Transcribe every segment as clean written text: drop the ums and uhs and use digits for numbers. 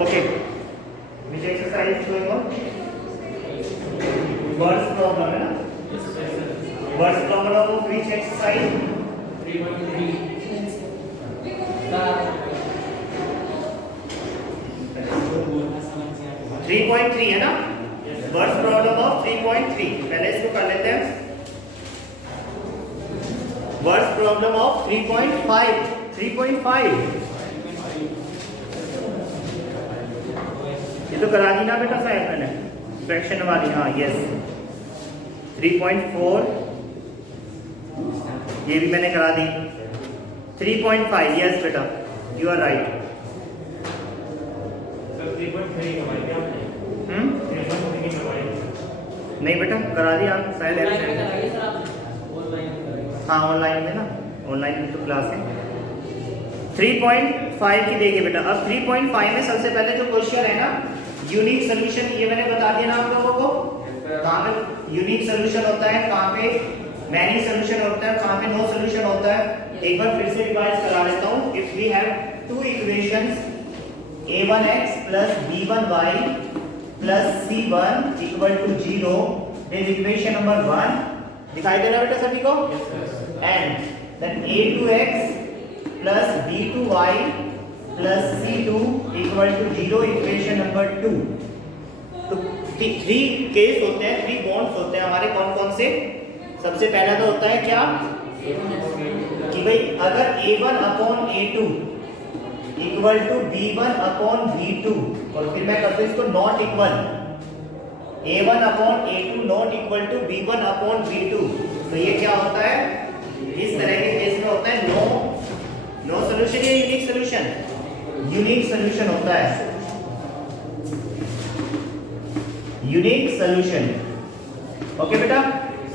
Okay, which exercise is going on? Words problem है ना? Words problem of which exercise? 3.3 है ना? Words problem of 3.3 पहले इसको कर लेते हैं. Words problem of 3.5 ये तो करा दी ना बेटा शायद मैंने फ्रैक्शन वाली. हाँ यस 3.4 ये भी मैंने करा दी. 3.5 यस बेटा यू आर राइट. नहीं बेटा करा दिया शायद. हाँ ऑनलाइन में ना, ऑनलाइन में तो क्लास है. 3.5 की देखिए बेटा. अब 3.5 में सबसे पहले जो क्वेश्चन है ना यूनिक सोल्यूशन, ये मैंने बता दिया ना आप लोगों को. कहाँ पे यूनिक सोल्यूशन होता है, कहाँ पे मैनी सोल्यूशन होता है, कहाँ पे नो सोल्यूशन होता है. एक बार फिर से रिवाइज करा लेता हूँ. If we have two equations a1x plus b1y plus c1 equal to 0, then equation number 1 दिखाई दे रहा है बेटा सभी को. And then a2x plus b2y plus c2 equal to 0, equation number 2. तो 3 केस होते हैं, 3 बॉन्ड्स होते हैं हमारे. कौन कौन से? सबसे पहला तो होता है क्या कि भाई अगर a1 upon a2 equal to b1 upon b2 और फिर मैं करता हूं इसको not equal a1 upon a2 not equal to b1 upon b2. तो ये क्या होता है? इस तरह के केस में होता है नो सॉल्यूशन या यूनिक सॉल्यूशन. यूनिक सॉल्यूशन होता है. Unique solution. ओके बेटा,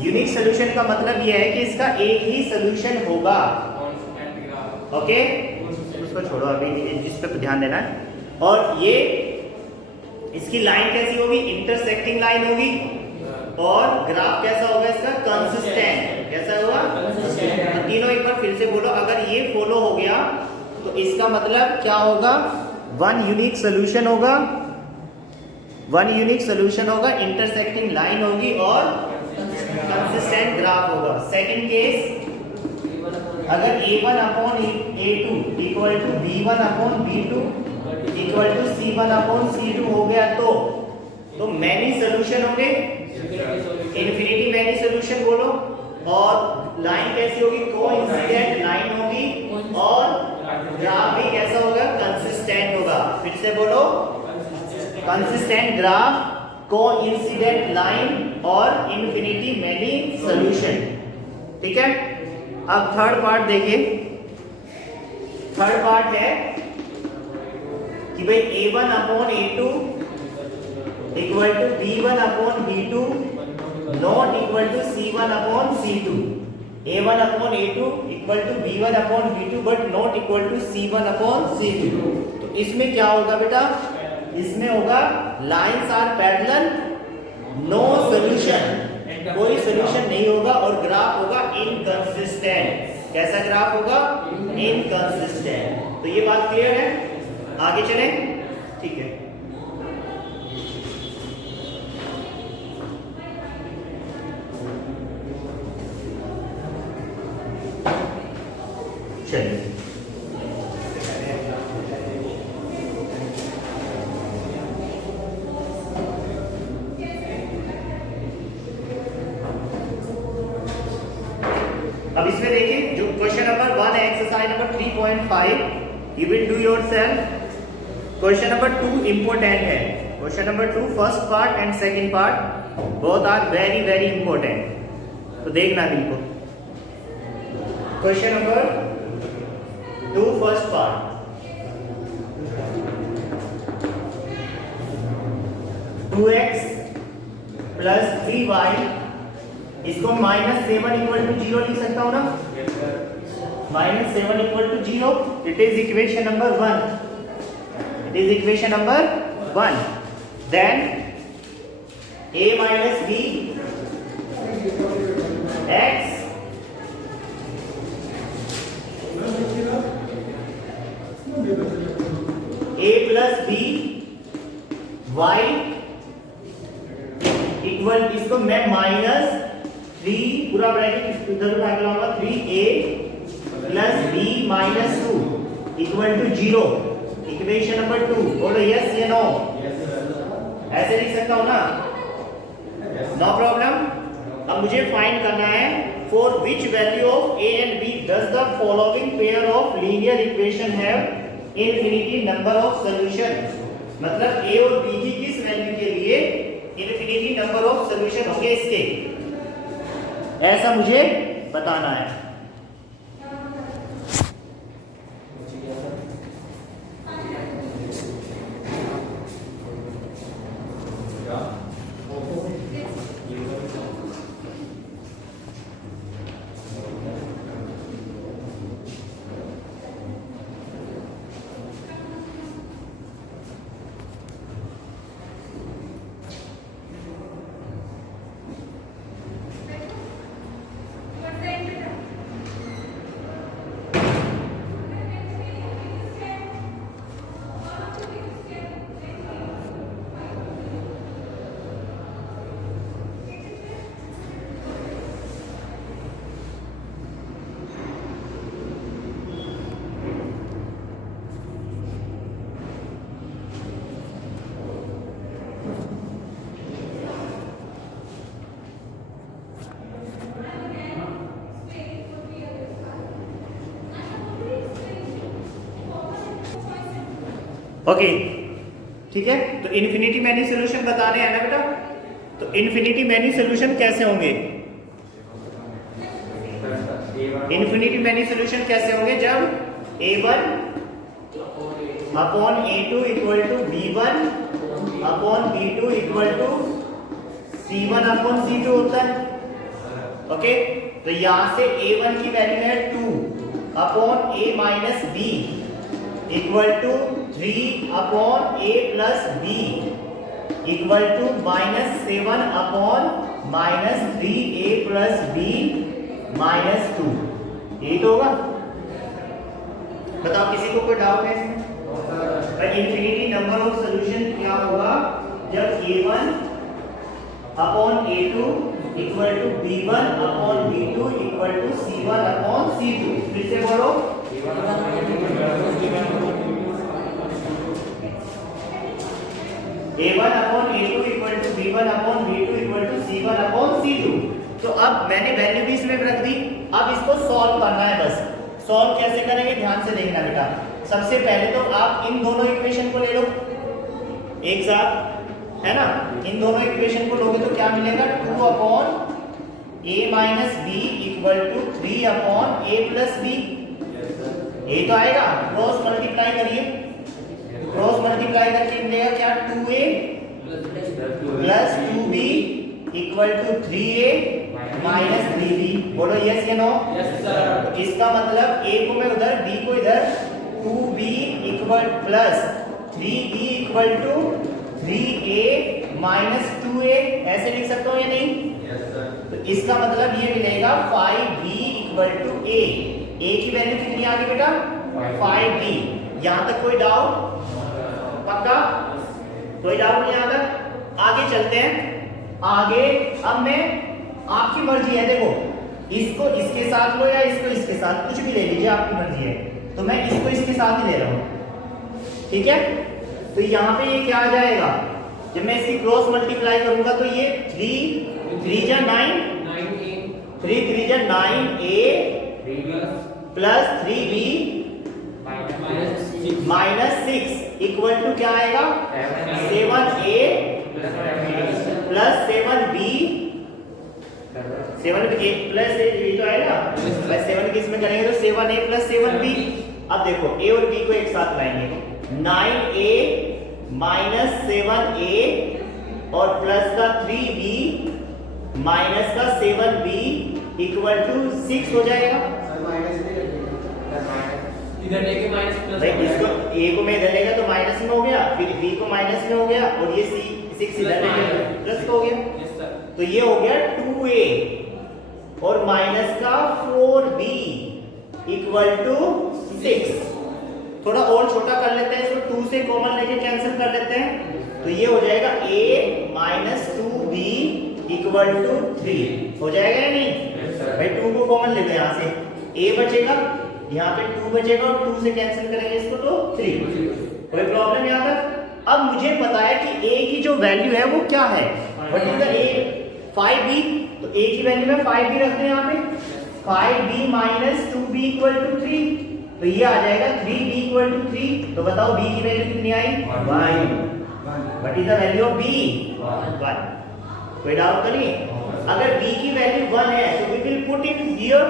यूनिक सॉल्यूशन का मतलब यह है कि इसका एक ही सॉल्यूशन होगा. ओके उसको छोड़ो अभी, जिस पे ध्यान देना है. और ये इसकी लाइन कैसी होगी? इंटरसेक्टिंग लाइन होगी. और ग्राफ कैसा होगा इसका? कंसिस्टेंट. कैसा होगा? तो तीनों एक बार फिर से बोलो. अगर ये फॉलो हो गया तो इसका मतलब क्या होगा? वन यूनिक सॉल्यूशन होगा. वन यूनिक सॉल्यूशन होगा, इंटरसेक्टिंग लाइन होगी और कंसिस्टेंट ग्राफ होगा. सेकंड केस, अगर a1 upon a2 equal to b1 upon b2 equal to c1 upon c2 हो गया तो मैनी सॉल्यूशन होंगे. इन्फिनिटी मैनी सॉल्यूशन बोलो. और लाइन कैसी होगी? कोइंसिडेंट लाइन होगी. और ग्राफ भी कैसा होगा? कंसिस्टेंट होगा. फिर से बोलो, कंसिस्टेंट ग्राफ, कोइंसिडेंट लाइन और इन्फिनिटी मैनी सॉल्यूशन. ठीक है. अब थर्ड पार्ट देखिए. थर्ड पार्ट है कि भाई a1 upon a2 equal to b1 upon b2 not equal to c1 upon c2. a1 upon a2 equal to b1 upon b2 but not equal to c1 upon c2. तो इसमें क्या होगा बेटा? इसमें होगा lines are parallel, no solution, कोई solution नहीं होगा. और ग्राफ होगा इनकंसिस्टेंट. कैसा ग्राफ होगा? इनकंसिस्टेंट. तो ये बात क्लियर है? आगे चलें. ठीक है. चलिए अब इसमें देखिए जो क्वेश्चन नंबर 1 है, exercise number 3.5, you will do yourself. Question number 2 important है. Question number 2 first part and second part both are very very important. तो देखना बिल्कुल. Question number 2 first part. Two x plus 3y, इसको -7 equal to 0 लिख सकता हूं ना. -7 equal to 0. It is equation number 1. It is equation number 1. Then a minus b x a plus b y equal, इसको मैं -3 पूरा ब्रैकेट इधर उठा के लाऊंगा, 3a plus b minus 2 equal to 0। Equation number 2 बोलो यस या नो? ऐसे लिख सकता हूं ना? No problem. अब मुझे फाइंड करना है for which value of a and b does the following pair of linear equation have infinity number of solution. मतलब a और b की किस वैल्यू के लिए इनफिनिटी नंबर ऑफ सॉल्यूशन होंगे इसके, ऐसा मुझे बताना है। ओके ठीक है, तो इन्फिनिटी मैनी सॉल्यूशन बताने हैं ना बेटा। तो इन्फिनिटी मैनी सॉल्यूशन कैसे होंगे? इन्फिनिटी मैनी सॉल्यूशन कैसे होंगे? जब a1 upon a2 equal to b1 upon b2 equal to c1 upon c2 होता है। ओके, तो यहां से a1 की वैल्यू है 2 upon a minus b equal to 3 upon a plus b equal to -7 upon -3a plus b -2। यही तो होगा। बताओ किसी को कोई डाउट है इसमें? इन्फिनिटी नंबर ऑफ सॉल्यूशन क्या होगा जब a1 upon a2 equal to b1 upon b2 equal to c1 upon c2। फिर से बोलो, a1 upon a2 equal to b1 upon b2 equal to c1 upon c2। तो अब मैंने वैल्यू भी इसमें रख दी। अब इसको सॉल्व करना है। बस सॉल्व कैसे करेंगे ध्यान से देखना बेटा। सबसे पहले तो आप इन दोनों इक्वेशन को ले लो एक साथ, है ना। इन दोनों इक्वेशन को लोगे तो क्या मिलेगा? 2 upon a minus b equal to 3 upon a plus b। ये तो आएगा। क्रॉस मल्टीप्लाई करिए, क्रॉस मल्टीप्लाई करके मिलेगा क्या? 2a plus 2b equal to 3a minus 3b। बोलो यस या नो? Yes sir. इसका मतलब a को मैं उधर, b को इधर, 2b equal plus 3b equal to 3a minus 2a ऐसे लिख सकता हूँ या नहीं? Yes sir. तो इसका मतलब ये मिलेगा 5b equal to a। a की वैल्यू कितनी आ गई बेटा? 5b। यहां तक कोई डाउट? पक्का? कोई डाउट नहीं आता? आगे चलते हैं। आगे अब मैं, आपकी मर्जी है, देखो इसको इसके साथ लो या इसको इसके साथ, कुछ भी ले लीजिए, आपकी मर्जी है। तो मैं इसको इसके साथ ही ले रहा हूं, ठीक है। तो यहाँ पे ये क्या आ जाएगा? जब मैं इसकी क्रॉस मल्टीप्लाई करूंगा तो ये 3 3 जा 9 3 3 जा 9a plus 3b minus 6 equal to क्या आएगा? 7a plus 7b 7a plus ये तो आएगा। प्लस 7 किस में करेंगे तो 7a प्लस 7b। अब देखो a और b को एक साथ लाएंगे, 9a माइनस 7a और प्लस का 3b माइनस का 7b इक्वल टू 6 हो जाएगा। इधर लेके माइनस प्लस भाई इसको a को मैं इधर लेगा तो माइनस में हो गया, फिर b को माइनस में हो गया और ये 6 इधर लेके प्लस हो गया। Yes sir. तो ये हो गया 2a और माइनस का 4b इक्वल टू 6। थोड़ा और छोटा कर लेते हैं इसको, 2 से कॉमन लेके कैंसिल कर लेते हैं। तो ये हो जाएगा a minus 2b equal to 3 हो जाएगा या नहीं भाई 2 को कॉमन ले लो यहाँ से a बचेगा यहाँ पे 2 बचेगा और 2 से कैंसिल करेंगे इसको तो 3 कोई प्रॉब्लम यहाँ तक अब मुझे पता है कि a की जो वैल्यू है वो क्या है what is the a 5b तो a की वैल्यू है 5b रखते हैं यहाँ पे 5b minus 2b equal to 3 तो ये आ जाएगा 3b इक्वल टू 3 तो बताओ b की वैल्यू कितनी आई 1 what is the value of b 1 कोई डाउट तो नहीं अगर b की वैल्यू 1 है तो we will put in here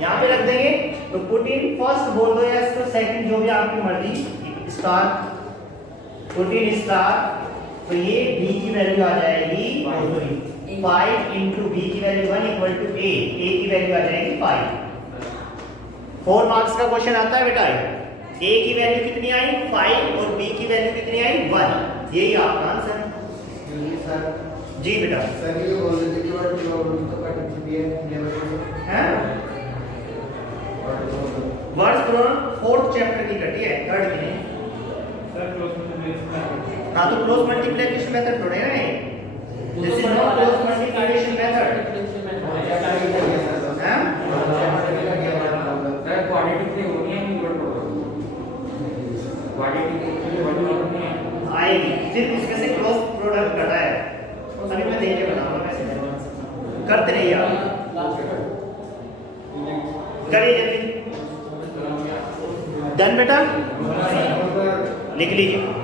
यहाँ पे रख देंगे तो पुट इन फर्स्ट बोल दो या इसको सेकंड जो भी आपकी मर्जी स्टार पुट इन स्टार तो ये b की वैल्यू आ जाएगी 5 into b की वैल्यू 1 इक्वल टू a की वैल्यू आ जाएगी 5 4 मार्क्स का क्वेश्चन आता है बेटा a की वैल्यू कितनी आई 5 और b की वैल्यू कितनी आई 1 यही आपका आंसर सर जी बेटा सर ये बोल रहे थे कि और तो कट चुकी है हैं वर्ड्स प्रोनाउन 4th चैप्टर की कटी है 3rd की नहीं सर क्लोज मल्टीप्लिकेशन हां तो क्लोज मल्टीप्लिकेशन मेथड थोड़े है this is not close multiplication method हैं सर क्वाड्रेटिक से होनी है इक्वल टू क्वाड्रेटिक से होनी है आएगी सिर्फ इसमें से क्रॉस प्रोडक्ट करना है सभी मैं देख के बताऊंगा वैसे करते रहिए आप करिए जल्दी डन बेटा लिख लीजिए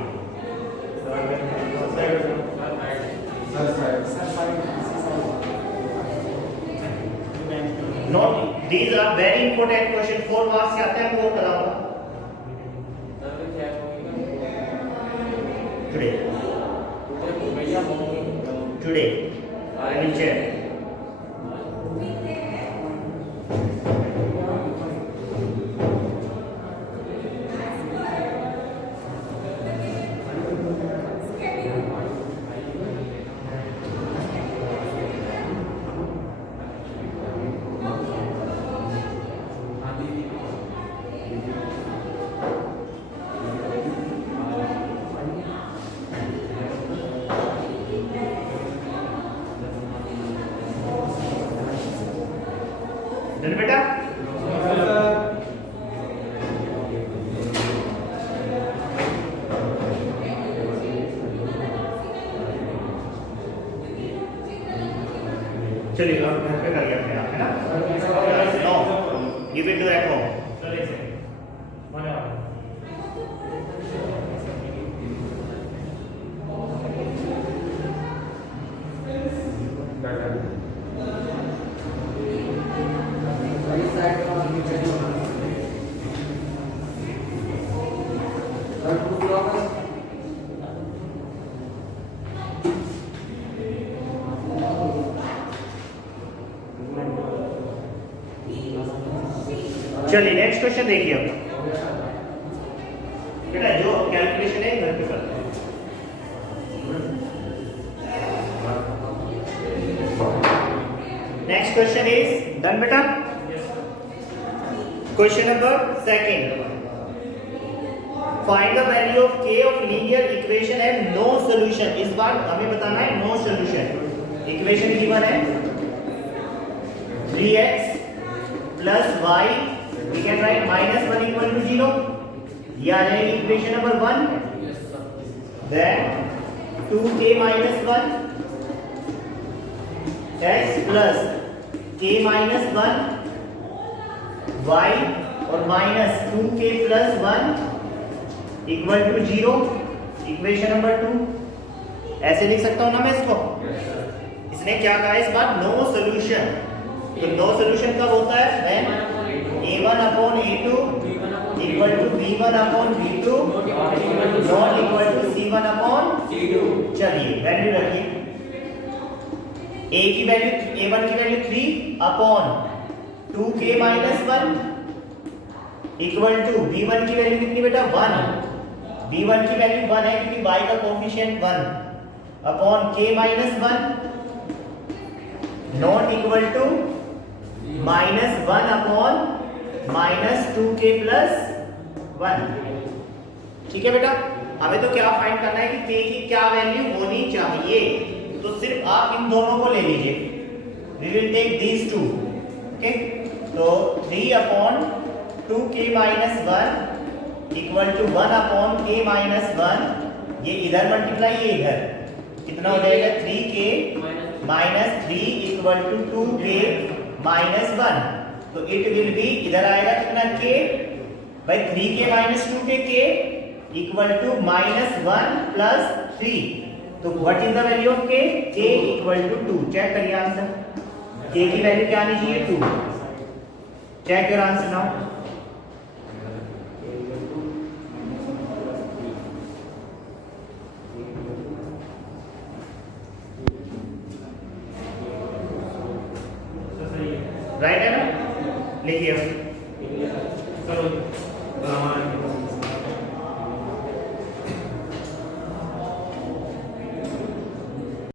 note these are very important question 4 marks के आते हैं वो कराऊंगा today I will check done बेटा चलिए अब घर पे कर लिया है ना no give it to at home sir एक सेकंड माने इस साइड का नीचे सर टू ब्लॉक चलिए नेक्स्ट क्वेश्चन देखिए अब बेटा जो कैलकुलेशन है घर पे करते हैं नेक्स्ट क्वेश्चन इज डन बेटा question number 2 find the value of k of linear equation and no solution इस बार हमें बताना है नो सॉल्यूशन इक्वेशन गिवन है 3x plus y we can write -1 equal to 0 ये आ जाएगी equation number 1 then 2k minus 1 x plus k minus 1 y और minus 2k plus 1 equal to 0 equation number 2 ऐसे लिख सकता हूं ना मैं इसको इसने क्या कहा इस बार नो सॉल्यूशन तो नो सॉल्यूशन कब होता है when a1 upon a2 equal to b1 upon b2 not equal to c1 upon c2 चलिए वैल्यू रखिए a की वैल्यू a1 की value 3 upon 2k minus 1 equal to b1 की वैल्यू कितनी बेटा 1 b1 की वैल्यू 1 है क्योंकि y का coefficient 1 upon k minus 1 not equal to -1 upon -2k plus 1 ठीक है बेटा हमें तो क्या फाइंड करना है कि k की क्या वैल्यू होनी चाहिए, तो सिर्फ आप इन दोनों को ले लीजिए, we will take these two, okay. तो 3 upon 2k minus 1 equal to 1 upon k minus 1, ये इधर मल्टीप्लाई, ये इधर कितना हो जाएगा 3k minus 3 equal to 2k minus 1, तो इट विल बी इधर आएगा कितना k भाई 3k minus 2k k equal to minus 1 plus 3, तो what is the value of k? k equal to 2। Check करिए आंसर, k की वैल्यू क्या आनी चाहिए 2। Check your answer now. Right है ना, लिखिए।